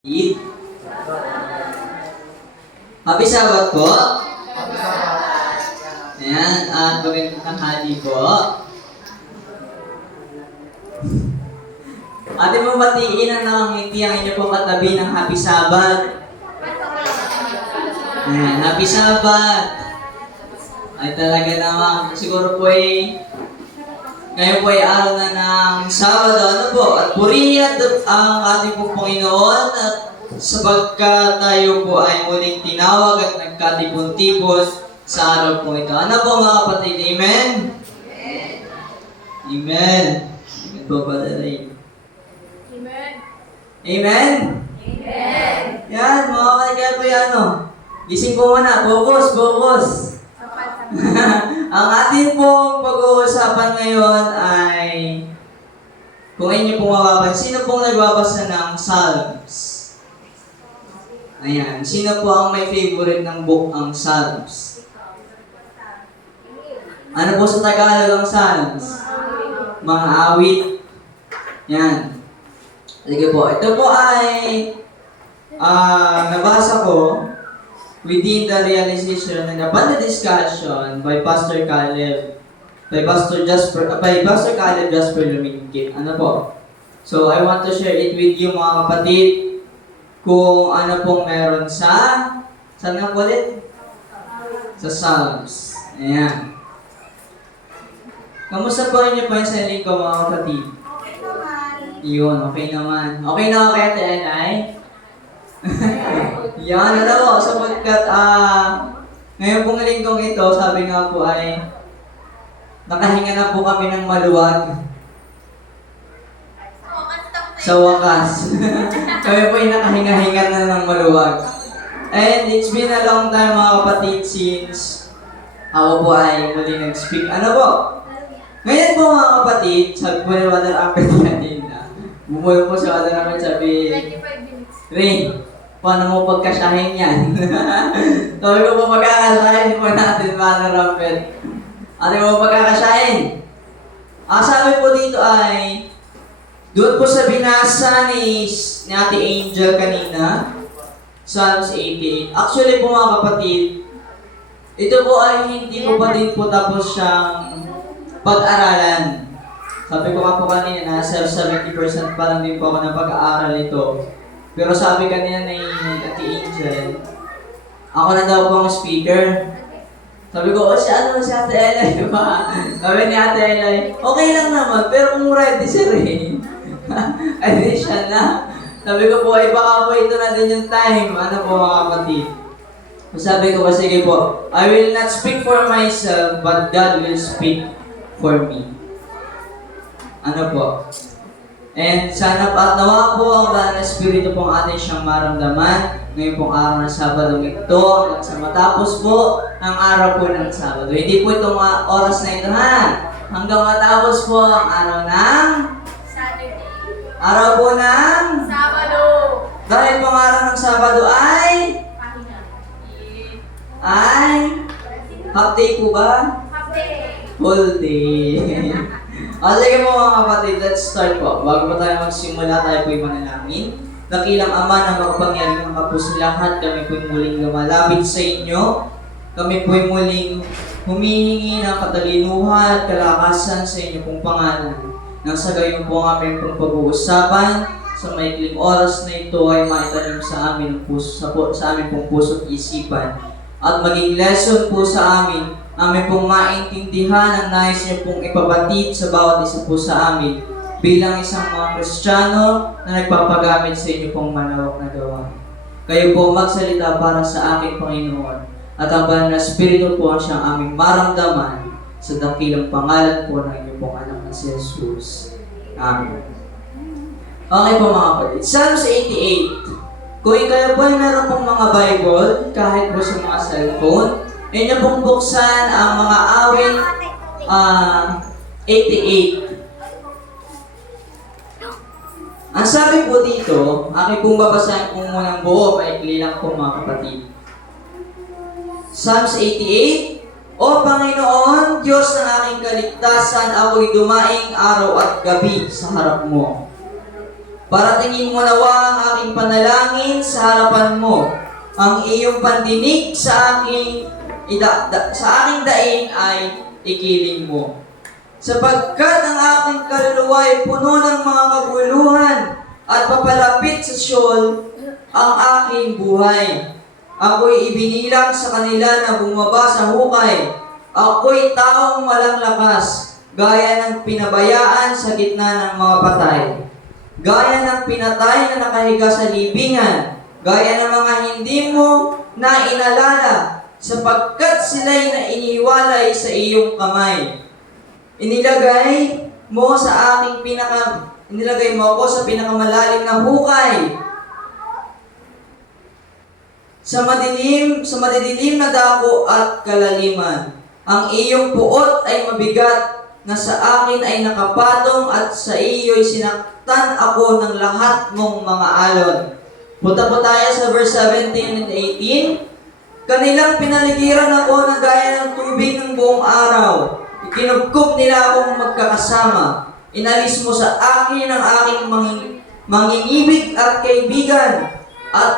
Eid. Happy Sabbath po. Ayan, at magandang tanghali po. Atin mo batiin ang nakangiti ang inyo pong katabi ng Happy Sabbath. Ayan, Happy Sabbath. Ay talaga naman, siguro po ngayon po ay araw na ng Sabado, ano po? At purihin ang ating pong Panginoon at sapagkat tayo po ay muling tinawag at nagkatipon-tipos sa araw po ito. Ano po mga kapatid? Amen? Amen. Amen. Amen po pala rin. Amen. Amen? Amen. Yan, mga kapatid, kaya po yan, no? Gising po muna. Focus, focus. Ang ating pong pag-uusapan ngayon ay kung inyo pong mapapansin, sino pong nagbabasa ng Psalms? Ayan, sino po ang may favorite ng book ang Psalms? Ano po sa Tagalog ang Psalms? Mga awit. Yan. Sige po, ito po ay nabasa ko within the realization and upon the discussion by Pastor Caleb, by Pastor Caleb Jasper Lumingkit. Ano po? So, I want to share it with you mga kapatid kung ano pong meron saan nga po ulit? Sa Psalms. Ayan. Kamusta po inyo po yung sarili ko mga kapatid? Okay naman. Yun, okay naman. Okay na ako kaya Ate Enay? Yan, alam mo, sapagkat ngayon pong linggong ito, sabi nga po ay nakahinga na po kami ng maluwag sa wakas. Kami po ay nakahinga-hinga na ng maluwag. And it's been a long time mga kapatid since ako po ay muli nag-speak. Ano po? Ngayon po mga kapatid, sabi po ni Father Ampet kanina, bumulo po si Father Ampet, sabi, 25 minutes. Ray, paano mo pagkasyahin yan? Sabi ko po pagkakasyahin po natin, Father Ampet. Ano mo pagkakasyahin? Sabi po dito ay, doon po sa binasa ni Ate Angel kanina, Psalms 88. Actually po mga kapatid, ito po ay hindi po pa din po tapos siyang pag-aralan. Sabi ko nga po kanina, nasa 70% pa lang din po ako ng pag-aaral ito. Pero sabi kanina ni Ate Angel, ako na daw po ang speaker. Sabi ko, si Ate Elay ba? Sabi ni Ate Elay, okay lang naman, pero kung ready si Ray, ay di siya na. Sabi ko po, ay baka po ito na din yung time. Ano po mga kapatid? Sabi ko, sige po, I will not speak for myself, but God will speak for me. Ano po? And sana at nawa po ang banal na Espiritu pong atin siyang maramdaman ngayon pong araw ng Sabado ito at sa matapos po ang araw po ng Sabado. Hindi po itong oras na ito ha. Hanggang matapos po ang araw ng Saturday. araw po ng Sabado. dahil pong araw ng Sabado ay Pahinga. half day po ba? Half day. Whole day. Sige po mga kapatid, let's start po. Bago pa tayo magsimula, tayo po'y manalangin. Dakilang Ama na makapangyarihan ng kapuso lahat, kami po'y muling lumalapit sa inyo. Kami po'y muling humihingi ng katalinuhan at kalakasan sa inyo pong pangalan. Nang sa gayon po ang aming pong pag-uusapan, sa maikling oras na ito ay maitanim sa amin puso, sa aming pong puso at isipan. At maging lesson po sa amin pong maintindihan ang nais niyo pong ipabatid sa bawat isa po sa amin bilang isang mga Kristiyano na nagpapagamit sa inyo pong malawak na gawa. Kayo po magsalita para sa aking Panginoon at ang banal na Espiritu po ang siyang aming maramdaman sa dakilang pangalan po ng inyong pong anak na si Jesus. Amen. Okay po mga kapatid. Psalms 88. Kung kayo po ay meron pong mga Bible, kahit po sa mga cellphone, inyo pong buksan ang mga awit 88. Ang sabi po dito, aking pong babasahin kung munang buo, maikli lang po mga kapatid. Psalms 88, O Panginoon, Diyos ng aking kaligtasan, ako'y dumaing araw at gabi sa harap mo. Paratingin mo nawa ang aking panalangin sa harapan mo. Ang iyong pandinig sa aking daing ay ikiling mo. Sapagkat ang aking kaluluwa ay puno ng mga kaguluhan at papalapit sa Sheol ang aking buhay. Ako'y ibinilang sa kanila na bumaba sa hukay. Ako'y taong walang lakas, gaya ng pinabayaan sa gitna ng mga patay. Gaya ng pinatay na nakahiga sa libingan. Gaya ng mga hindi mo na inalala, sapagkat sila'y nainiwalay sa iyong kamay. Inilagay mo ako sa pinakamalalim na hukay. Sa madidilim na dako at kalaliman. Ang iyong puot ay mabigat na sa akin ay nakapatong at sa iyo'y sinaktan ako ng lahat mong mga alon. Punta po tayo sa verse 17 and 18. Kanilang pinaligiran ako na gaya ng tubig ng buong araw. Ikinubkob nila akong magkakasama. Inalis mo sa akin ang aking mangingibig at kaibigan. At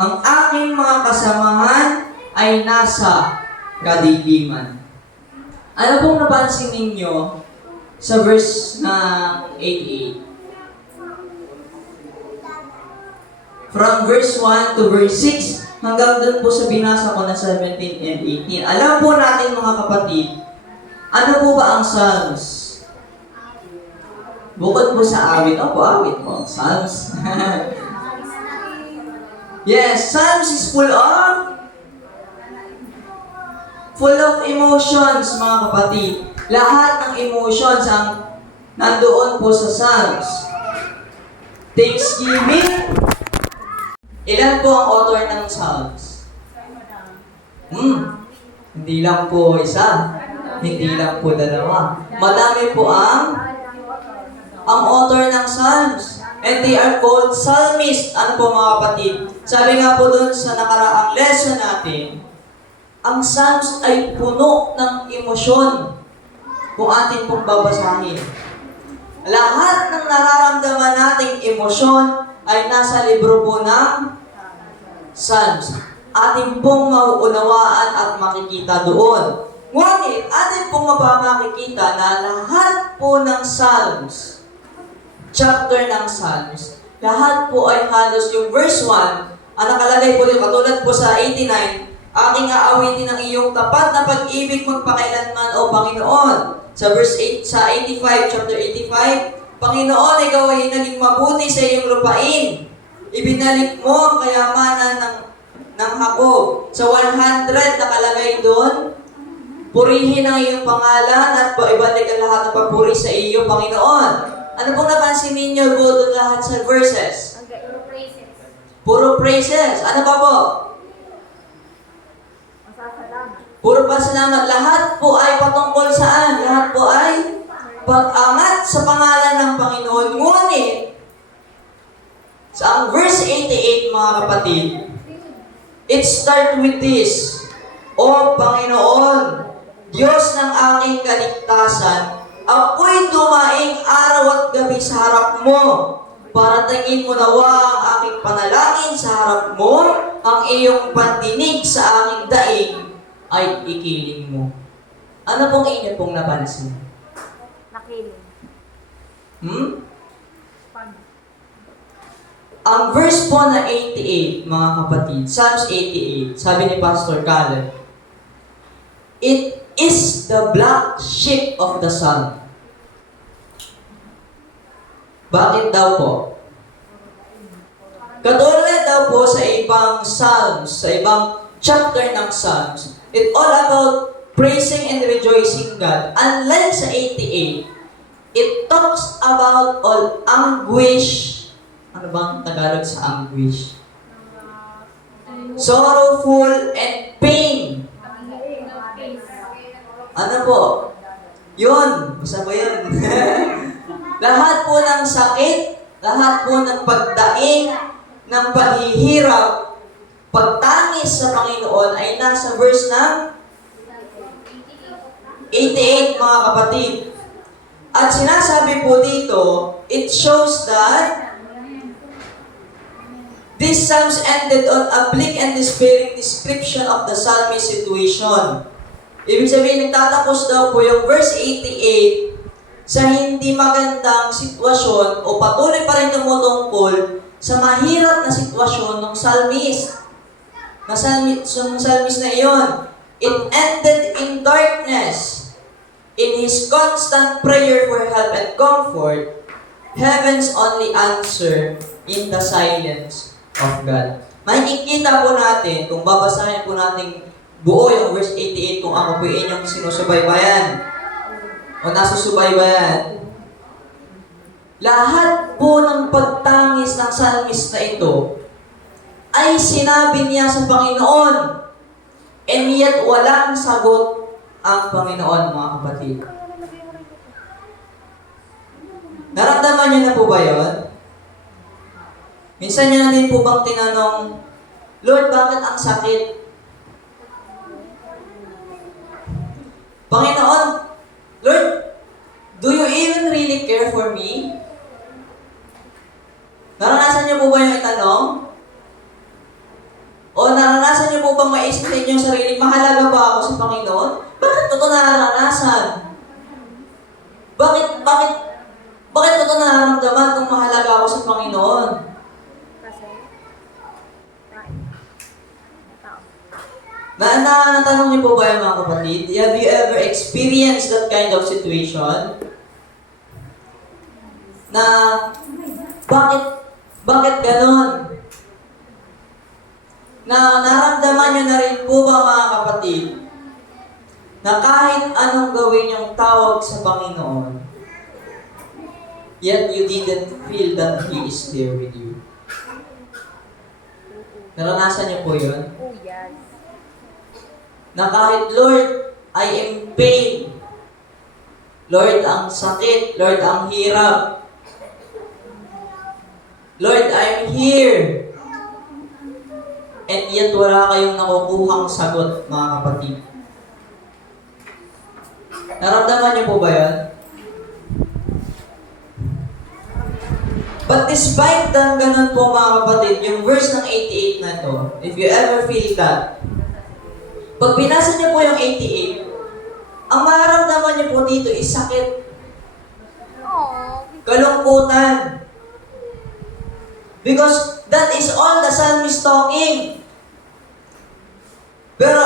ang aking mga kasamahan ay nasa kadiliman. Ano pong napansin ninyo sa verse na 88? From verse 1 to verse 6, hanggang dun po sa binasa ko na 17 and 18. Alam po natin mga kapatid, ano po ba ang Psalms? Bukod po sa awit, awit po, Psalms. Yes, Psalms is full of emotions, mga kapatid. Lahat ng emotions ang nandoon po sa Psalms. Thanksgiving. Ilan po ang author ng Psalms? Hindi lang po isa. Hindi lang po dalawa. Madami po ang author ng Psalms. And they are called psalmists. Ano po mga kapatid? Sabi nga po doon sa nakaraang lesson natin, ang Psalms ay puno ng emosyon kung atin pong babasahin. Lahat ng nararamdaman nating emosyon ay nasa libro po ng Psalms. Atin pong mauunawaan at makikita doon. Ngunit, atin pong makikita na lahat po ng Psalms, chapter ng Psalms, lahat po ay halos yung verse 1, ang nakalagay po dito, katulad po sa 89, aking aawitin ang iyong tapat na pag-ibig magpakailanman, O Panginoon. Sa verse 8, sa 85, chapter 85, Panginoon, ikaw ay naging mabuti sa iyong lupain. Ibinalik mo ang kayamanan ng Jacob. Sa 100, nakalagay doon, purihin ang iyong pangalan at ibalik ang lahat ng papuri sa iyo, Panginoon. Ano pong napansin ninyo po doon lahat sa verses? Puro praises. Puro praises. Ano pa po? Puro pasalamat. Lahat po ay patungkol saan? Lahat po ay pag-angat sa pangalan ng Panginoon. Ngunit, sa ang verse 88, mga kapatid, it starts with this, O Panginoon, Diyos ng aking kaligtasan, ako'y dumaing araw at gabi sa harap mo. Paratingin mo nawa ang aking panalangin sa harap mo, ang iyong pandinig sa aking daing ay ikiling mo. Ano pong inyo pong napansin? Nakiling. Ang verse po na 88, mga kapatid, Psalms 88, sabi ni Pastor Caleb, it is the black sheep of the sun. Bakit daw po? Katulad daw po sa ibang Psalms, sa ibang chapter ng Psalms, it's all about praising and rejoicing God. Unlike sa 88, it talks about all anguish. Ano bang Tagalog sa anguish? Sorrowful and pain. Ano po? Yun. Basta ba yun? Lahat po ng sakit, lahat po ng pagdaing, ng paghihirap, pagtangis sa Panginoon ay nasa verse ng 88, mga kapatid. At sinasabi po dito, it shows that These psalms ended on a bleak and despairing description of the psalmist's situation. Ibig sabihin, nagtatapos daw po yung verse 88 sa hindi magandang sitwasyon o patuloy pa rin tumutungkol sa mahirap na sitwasyon ng psalmist. Ng psalmist na iyon. It ended in darkness. In his constant prayer for help and comfort, heaven's only answer in the silence of God. Makikita po natin, kung babasahin po natin buo yung verse 88, kung ako po inyong sinusubaybayan o nasusubaybayan, lahat po ng pagtangis ng psalmist na ito ay sinabi niya sa Panginoon, and yet walang sagot ang Panginoon, mga kapatid. Naramdaman niyo na po ba yun? Minsan niyo na din po bang tinanong, Lord, bakit ang sakit? Panginoon, Lord, do you even really care for me? Naranasan niyo po ba yung itanong? O naranasan niyo po bang maisip sa inyong sarili, mahalaga ba ako sa Panginoon? Bakit ko ito naranasan? Bakit ko ito nararamdaman kung mahalaga ako sa Panginoon? Kasi, tao. Natanong niyo po ba yung mga kapatid? Have you ever experienced that kind of situation? Na, bakit ganon? Na naramdaman niyo na rin po ba mga kapatid, na kahit anong gawin yung tawag sa Panginoon, yet you didn't feel that He is there with you. Naranasan niyo po yun? Oh, yes. Na kahit, Lord, I am pain. Lord, ang sakit. Lord, ang hirap. Lord, I'm here. And yet wala kayong nakukuhang sagot, mga kapatid. Naramdaman niyo po ba yan? But despite ng ganun po, mga kapatid, yung verse ng 88 na to, if you ever feel that, pag binasa niyo po yung 88, ang mararamdaman niyo po dito is sakit, Oh, kalungkutan. Because that is all the psalmist talking. Pero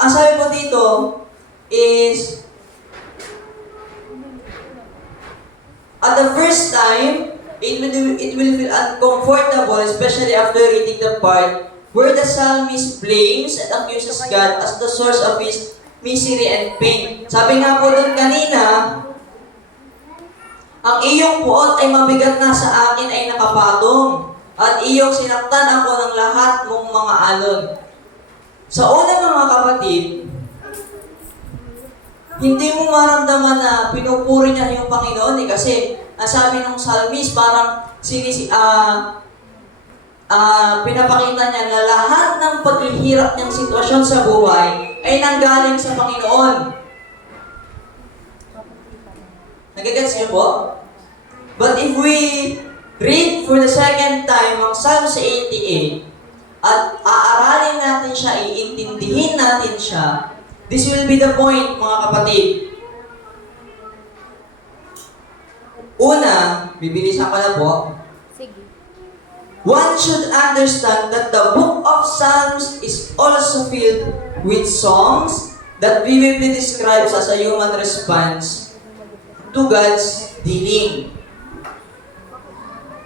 ang sabi po dito is, at the first time, it will feel uncomfortable, especially after reading the part where the psalmist blames and accuses God as the source of his misery and pain. Sabi nga po doon kanina, ang iyong puot ay mabigat na sa akin ay nakapatong, at iyong sinaktan ako ng lahat mong mga alon. Sa una, mga kapatid, hindi mo maramdaman na pinupuri niya yung Panginoon kasi ang sabi ng psalmist, parang pinapakita niya na lahat ng paghihirap niyang sitwasyon sa buhay ay nanggaling sa Panginoon. Nagagets niyo po? But if we read for the second time ang Psalms 88 at aaralin natin siya, iintindihin natin siya, this will be the point, mga kapatid. Una, bibilisan ko na po. sige. One should understand that the book of Psalms is also filled with songs that vividly describes as a human response to God's dealing.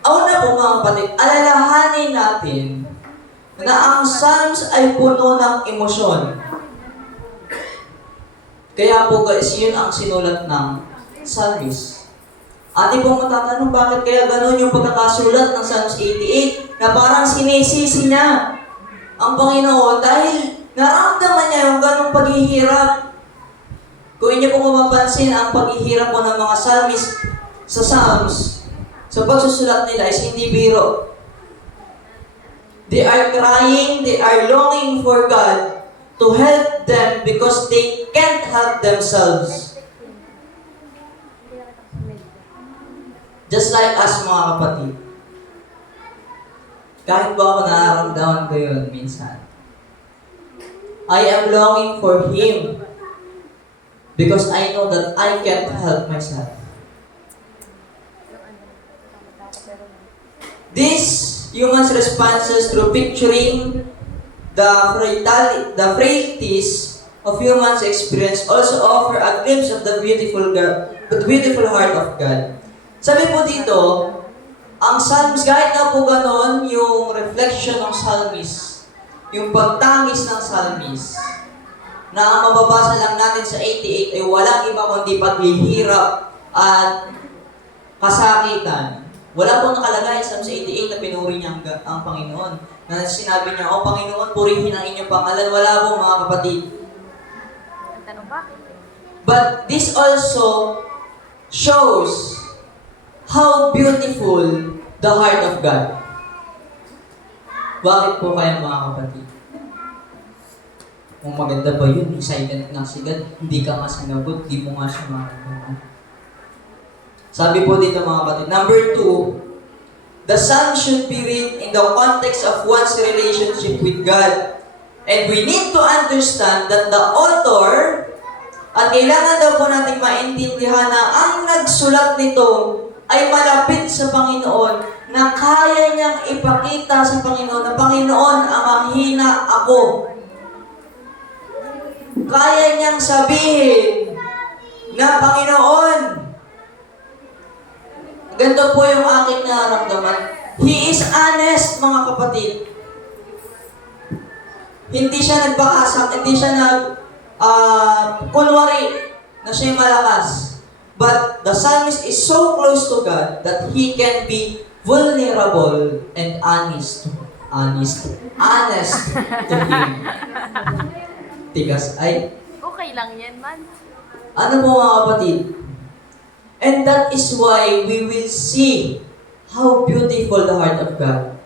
Una po, mga kapatid, alalahanin natin na ang Psalms ay puno ng emosyon. Kaya po guys, yun ang sinulat ng Psalmist. Ating pong matatanong, bakit kaya gano'n yung pagkakasulat ng Psalms 88 na parang sinisisi niya ang Panginoon dahil naramdaman niya yung gano'ng paghihirap. Kung inyo po mapapansin, ang paghihirap po ng mga Psalmist sa Psalms, sa pagsusulat nila is hindi biro. They are crying, they are longing for God to help them because they can't help themselves. Just like us, mga kapatid. Kahit ba ako nararamdaman ko yun minsan. I am longing for Him because I know that I can't help myself. This human's responses through picturing the frailties of human's experience also offer a glimpse of the beautiful heart of God. Sabi po dito, ang Psalms, kahit na po ganon, yung reflection ng Psalmist, yung pagtangis ng Psalmist, na ang mababasa lang natin sa 88 ay walang iba kundi paghihirap at kasakitan. Wala pong nakalagay sa Psalms 88 na pinuri niya ang Panginoon. Na sinabi niya, "O Panginoon, purihin ang inyong pangalan." Wala po mga kapatid. Tanong bakit? But this also shows how beautiful the heart of God. Bakit po kaya mga kapatid? Kung maganda ba yun, silent nga si God, hindi ka nga sinagot, di mo nga siya makakita. Sabi po dito mga kapatid, number 2, the Psalm should be read in the context of one's relationship with God. And we need to understand that the author, at kailangan daw po natin maintindihan na ang nagsulat nito ay malapit sa Panginoon, na kaya niyang ipakita sa Panginoon na, Panginoon, ang mahina ako. Kaya niyang sabihin na, Panginoon, ganito po yung aking nararamdaman. He is honest, mga kapatid. Hindi siya nagbakasak, hindi siya kunwari na siya malakas. But the psalmist is so close to God that he can be vulnerable and honest to Him. Tigas ay. Okay lang yan, man. Ano po mga kapatid? And that is why we will see how beautiful the heart of God.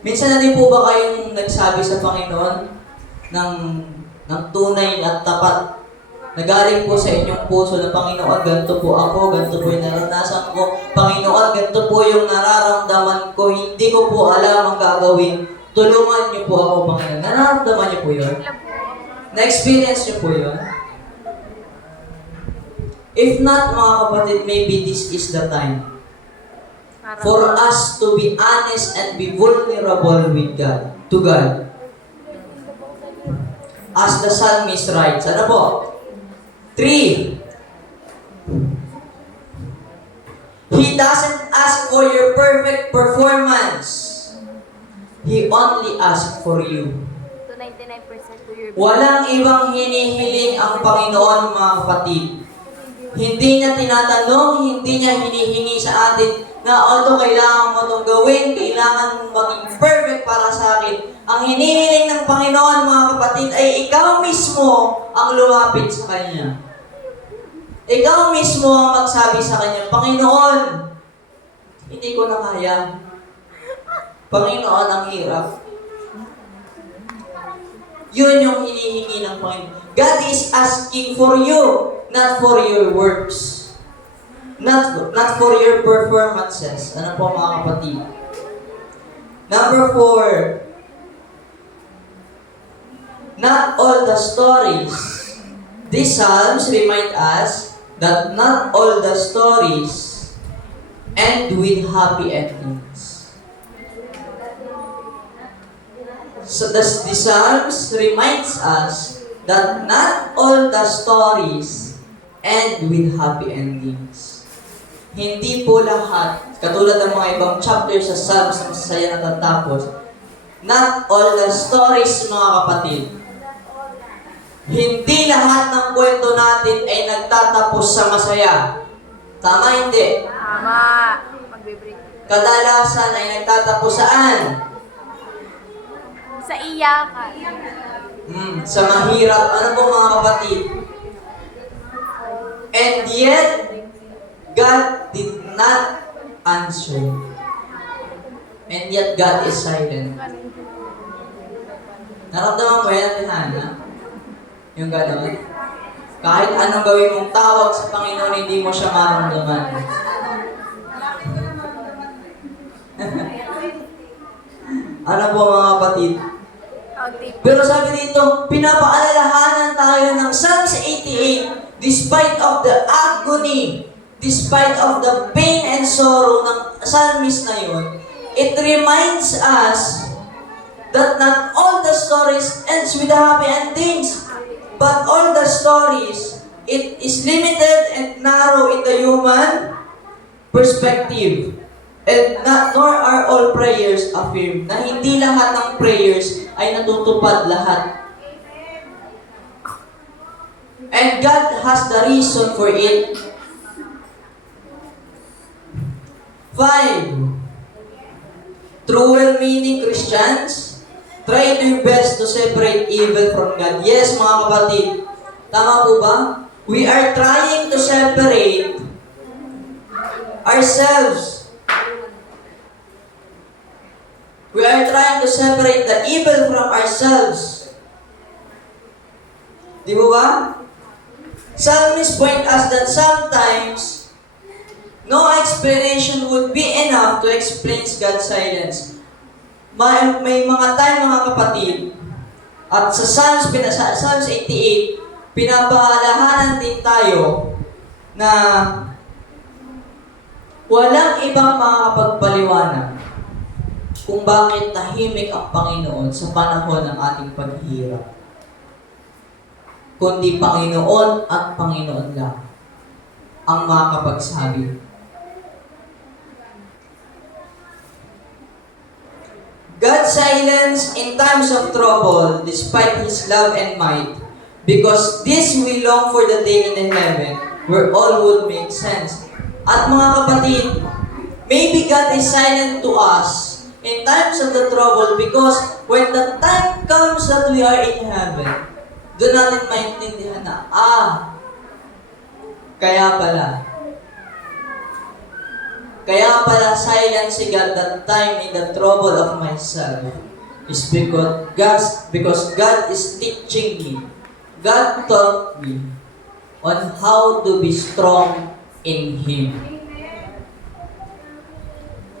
Minsan na din po ba kayong nagsabi sa Panginoon ng tunay at tapat? Nagaling po sa inyong puso na, Panginoon, ganito po ako, ganito po yung naranasan ko. Panginoon, ganito po yung nararamdaman ko. Hindi ko po alam ang gagawin. Tulungan niyo po ako, Panginoon. Nararamdaman niyo po yun? Na-experience niyo po yun? If not, mga kapatid, maybe this is the time for us to be honest and be vulnerable with God, to God. As the psalmist writes, ano po? 3. He doesn't ask for your perfect performance. He only asks for you. To 99% to your Walang ibang hinihiling ang Panginoon, mga kapatid. Hindi niya tinatanong, hindi niya hinihingi sa atin na, "Ito, kailangan mo itong gawin, kailangan mong maging perfect para sa akin." Ang hinihiling ng Panginoon, mga kapatid, ay ikaw mismo ang lumapit sa Kanya. Ikaw mismo ang magsabi sa Kanya, "Panginoon, hindi ko na kaya. Panginoon, ang hirap." Yun yung hinihingi ng Panginoon. God is asking for you, not for your works. Not for your performances. Ano po mga kapatid? Number 4. Not all the stories. These Psalms remind us that not all the stories end with happy endings. So the Psalms reminds us that not all the stories end with happy endings. Hindi po lahat, katulad ng mga ibang chapter sa Psalms na masasaya natatapos, not all the stories, mga kapatid. Hindi lahat ng kwento natin ay nagtatapos sa masaya. Tama, hindi? Tama. Magbe-break. Kadalasan ay nagtatapos saan? Sa iyakan. Sa mahirap. Ano po mga kapatid? And yet, God did not answer. And yet, God is silent. Naramdaman mo yan, Hana? Yung gano'n? Kahit anong gawin mong tawag sa Panginoon, hindi mo siya maramdaman. Ano po mga kapatid? Active. Pero sabi dito, pinapaalalahanan tayo ng Psalms 88, despite of the agony, despite of the pain and sorrow ng psalmist na yun, it reminds us that not all the stories ends with the happy endings, but all the stories, it is limited and narrow in the human perspective. And nor are all prayers affirmed. Na hindi lahat ng prayers ay natutupad lahat. And God has the reason for it. 5. True well-meaning Christians, try your best to separate evil from God. Yes, mga kapatid. Tama po ba? We are trying to separate ourselves. We are trying to separate the evil from ourselves. Di ba ba? Psalmists point us that sometimes no explanation would be enough to explain God's silence. May mga time, mga kapatid, at sa Psalms 88, pinapaalahanan din tayo na walang ibang makakapagpaliwanag kung bakit tahimik ang Panginoon sa panahon ng ating paghihirap. Kundi Panginoon at Panginoon lang ang makakapagsabi. God's silence in times of trouble, despite His love and might, because this we long for the day in the heaven, where all would make sense. At mga kapatid, maybe God is silent to us in times of the trouble because when the time comes that we are in heaven, doon natin maintindihan na, kaya pala silent si God that time in the trouble of myself is because God is teaching me. God taught me on how to be strong in Him.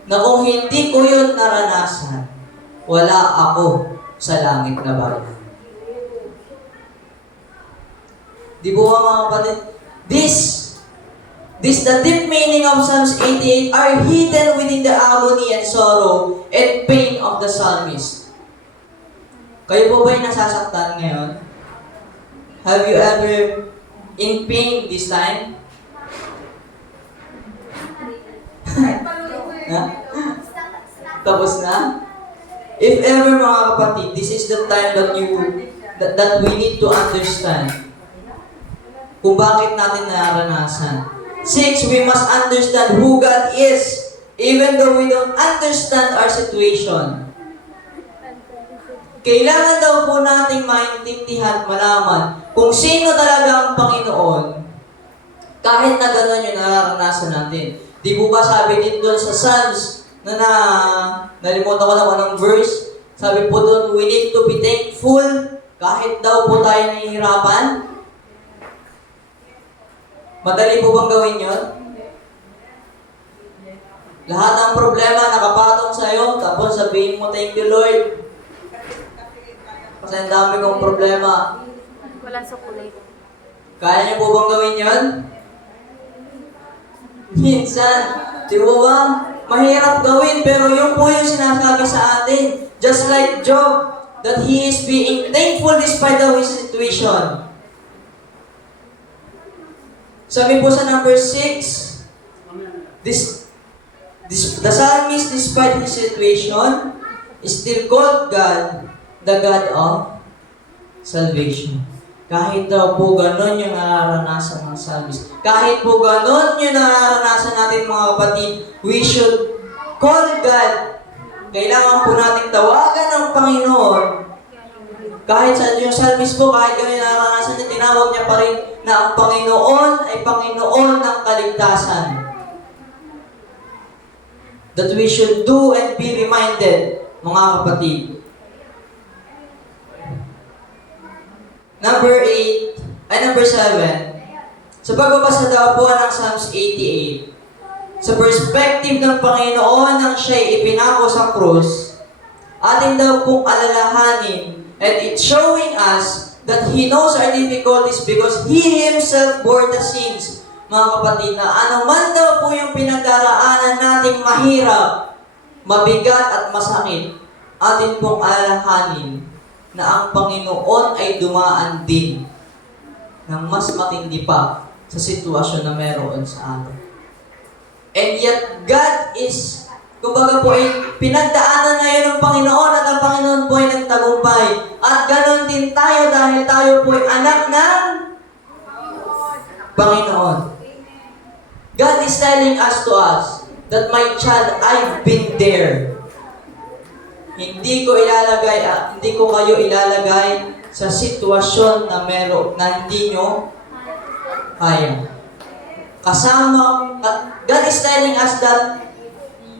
Na kung hindi ko yun naranasan, wala ako sa langit na bayan. Di ba mga kapatid? The deep meaning of Psalms 88 are hidden within the agony and sorrow and pain of the psalmist. Kayo po ba'y nasasaktan ngayon? Have you ever in pain this time? Tapos na? If ever mga kapatid, this is the time that we need to understand kung bakit natin naranasan. 6, we must understand who God is, even though we don't understand our situation. Kailangan daw po nating maintindihan, malaman kung sino talaga ang Panginoon kahit na gano'n yung nararanasan natin. Di po ba sabi din doon sa Psalms nalimutan ko lang anong verse, sabi po doon, we need to be thankful kahit daw po tayo nahihirapan. Madali po bang gawin yun? Lahat ng problema nakapatong sa'yo, tapos sabihin mo, thank you Lord. Kasi ang dami kong problema. Walang sukulay. Kaya niyo po bang gawin yun? Minsan, di ba ba? Mahirap gawin, pero yun po yung sinasabi sa atin. Just like Job, that he is being thankful despite of his situation. Sabi po sa number 6, the psalmist, despite his situation, still called God the God of salvation. Kahit daw po ganun yung nararanasan ng psalmist. Kahit po ganun yung nararanasan natin mga kapatid, we should call God. Kailangan po natin tawagan ng Panginoon. Kahit sa yung psalmist po, kahit ganun yung nararanasan niya, tinawag niya pa rin na ang Panginoon ay Panginoon ng kaligtasan. That we should do and be reminded, mga kapatid. Number 7, sa pagbabasa daw po ng Psalms 88, sa perspective ng Panginoon nang siya'y ipinako sa krus, atin daw pong alalahanin, and it's showing us that He knows our difficulties because He Himself bore the sins. Mga kapatid, na anuman daw po yung pinagdaraanan nating mahirap, mabigat at masakit, atin pong alalahanin na ang Panginoon ay dumaan din ng mas matindi pa sa sitwasyon na meron sa atin. And yet, God is, kumbaga po, ay pinagdaanan na yun ng Panginoon at ang Panginoon po ay nagtagumpay. At ganon din tayo dahil tayo po ay anak ng Panginoon. God is telling us to us that my child, I've been there. Hindi ko kayo ilalagay sa sitwasyon na hindi nyo kaya. God is telling us that,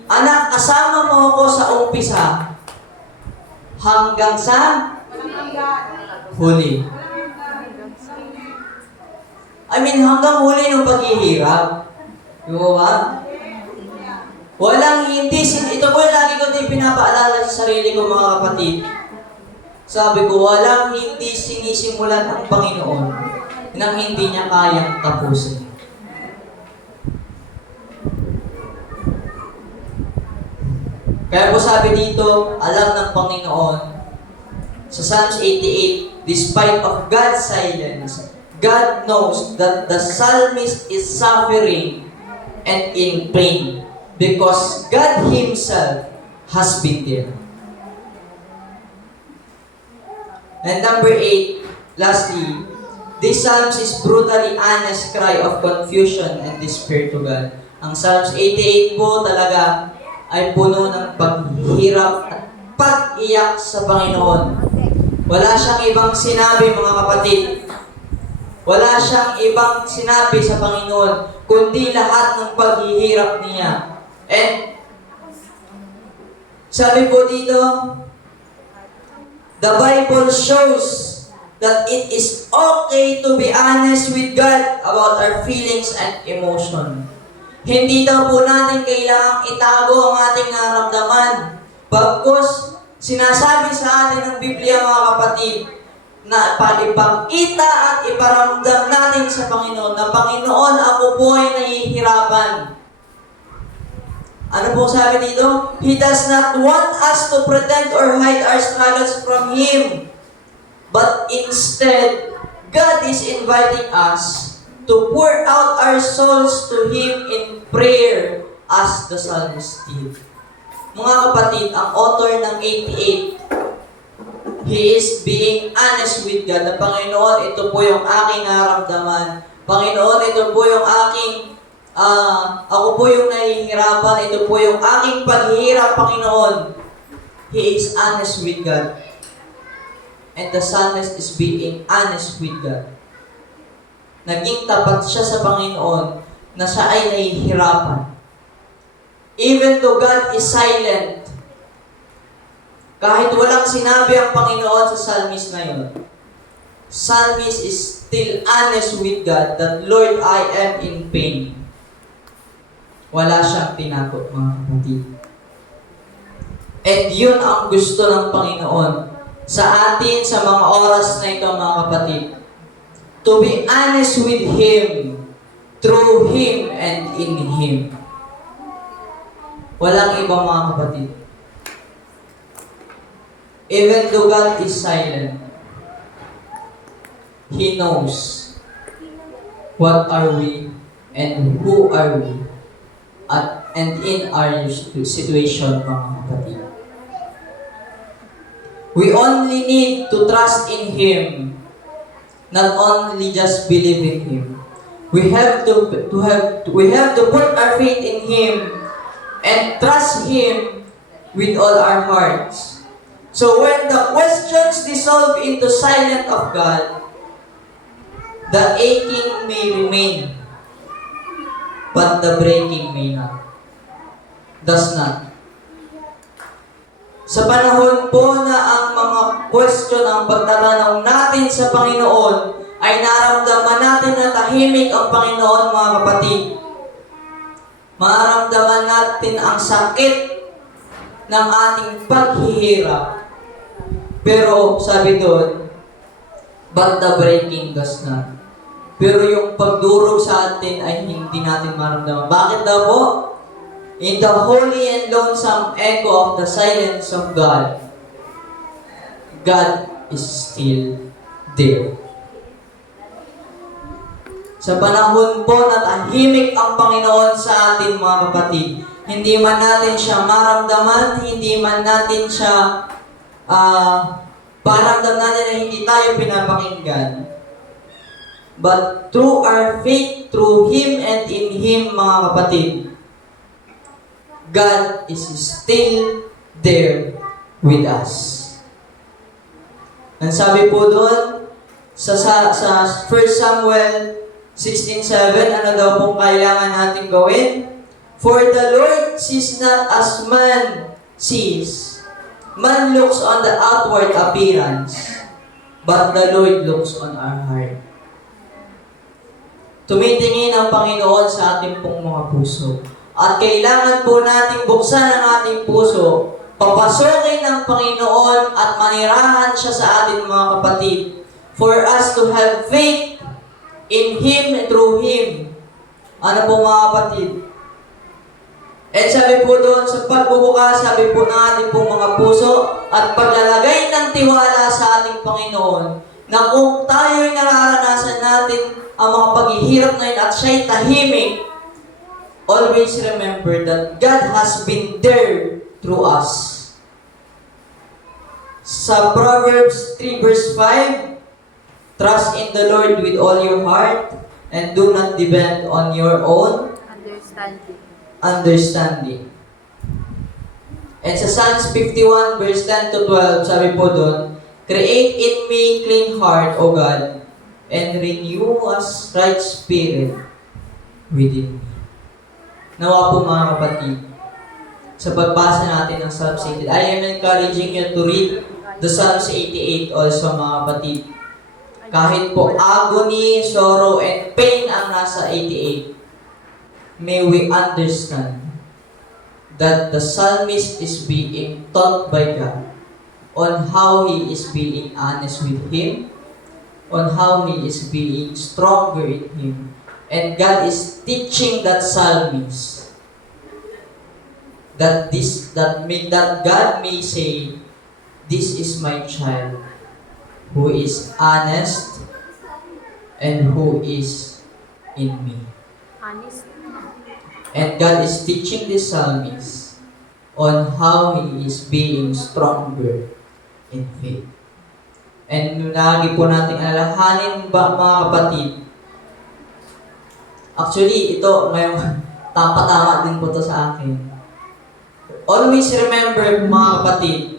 anak, kasama mo ako sa umpisa hanggang sa huli. Hanggang huli ng paghihirap. Di ba? Walang hindi, ito po lagi ko din pinapaalala sa sarili ko, mga kapatid. Sabi ko, walang hindi sinisimulan ng Panginoon nang hindi niya kayang tapusin. Kaya po sabi dito, alam ng Panginoon, sa Psalms 88, despite of God's silence, God knows that the psalmist is suffering and in pain because God Himself has been there. And number 8, lastly, this Psalms is brutally honest cry of confusion and despair to God. Ang Psalms 88 po talaga ay puno ng paghihirap at pag-iyak sa Panginoon. Wala siyang ibang sinabi, mga kapatid. Wala siyang ibang sinabi sa Panginoon, kundi lahat ng paghihirap niya. And sabi po dito, the Bible shows that it is okay to be honest with God about our feelings and emotion. Hindi daw po natin kailangang itago ang ating nararamdaman. Bagkus, sinasabi sa atin ng Biblia, mga kapatid, na ipakita at iparamdam natin sa Panginoon na, Panginoon, ako po ay nahihirapan. Ano po sabi dito? He does not want us to pretend or hide our struggles from Him. But instead, God is inviting us to pour out our souls to Him in prayer as the psalmist did. Mga kapatid, ang author ng 88, he is being honest with God. Na, Panginoon, ito po yung aking nararamdaman. Panginoon, ito po yung aking, ako po yung nahihirapan. Ito po yung aking paghihirap, Panginoon. He is honest with God. And the psalmist is being honest with God. Naging tapat siya sa Panginoon na siya ay nahihirapan. Even though God is silent, kahit walang sinabi ang Panginoon sa psalmist na yun, psalmist is still honest with God that, Lord, I am in pain. Wala siyang tinakot, mga kapatid. And yun ang gusto ng Panginoon sa atin sa mga oras na ito, mga kapatid. To be honest with Him, through Him, and in Him. Walang ibang, mga kapatid. Even though God is silent, He knows what are we and who are we and in our situation, mga kapatid. We only need to trust in Him. Not only just believe in Him. We have to put our faith in Him and trust Him with all our hearts. So when the questions dissolve into silence of God, the aching may remain, but the breaking may not. Does not. Sa panahon po na ang mga question, ang pagtatanong natin sa Panginoon, ay naramdaman natin na tahimik ang Panginoon, mga kapatid. Maramdaman natin ang sakit ng ating paghihirap. Pero sabi doon, but the breaking does not. Pero yung pagdurog sa atin ay hindi natin maramdaman. Bakit daw po? In the holy and lonesome echo of the silence of God, God is still there. Sa panahon po na tahimik ang Panginoon sa atin, mga kapatid, hindi man natin siya maramdaman, hindi man natin siya paramdam natin na hindi tayo pinapakinggan. But through our faith, through Him and in Him, mga kapatid, God is still there with us. Ang sabi po doon, sa 1 Samuel 16:7, ano daw pong kailangan natin gawin? For the Lord sees not as man sees. Man looks on the outward appearance, but the Lord looks on our heart. Tumitingin ang Panginoon sa ating pong mga puso. At kailangan po nating buksan ang ating puso, papasokin ng Panginoon at manirahan siya sa ating mga kapatid for us to have faith in Him and through Him. Ano po mga kapatid? At sabi po doon, sa pagbubukas, sabi po ng ating pong mga puso at paglalagay ng tiwala sa ating Panginoon na kung tayo'y nararanasan natin ang mga paghihirap na yun at siya'y tahimik, always remember that God has been there through us. Sa Proverbs 3 verse 5, trust in the Lord with all your heart and do not depend on your own understanding. And sa Psalms 51 verse 10 to 12, sabi po doon, create in me clean heart, O God, and renew us right spirit within me. Nawa po mga kapatid, sa pagbasa natin ng Psalms 88, I am encouraging you to read the Psalms 88 also mga kapatid. Kahit po agony, sorrow, and pain ang nasa 88, may we understand that the psalmist is being taught by God on how he is being honest with Him, on how he is being stronger in Him. And God is teaching that psalmist that God may say, this is my child who is honest and who is in me. Honest. And God is teaching the psalmist on how he is being stronger in faith. And lagi po nating alalahanin ba mga kapatid, actually ito ngayon tama din po to sa akin. Always remember mga kapatid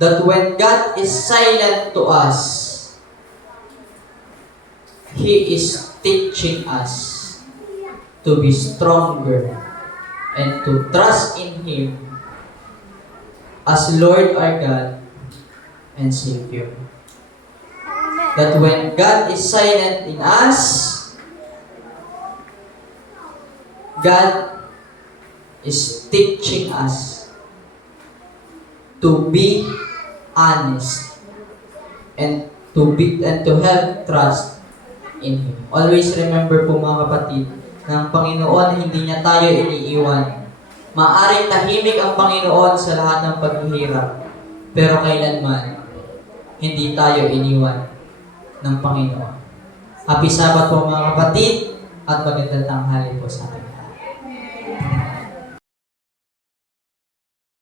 that when God is silent to us, He is teaching us to be stronger and to trust in Him as Lord our God and Savior. That when God is silent in us, God is teaching us to be honest and to have trust in Him. Always remember po mga kapatid, na ang Panginoon hindi niya tayo iniiwan. Maaring tahimik ang Panginoon sa lahat ng paghihirap, pero kailanman hindi tayo iniwan ng Panginoon. Happy Sabbath po mga kapatid at magandang tanghali po sa atin.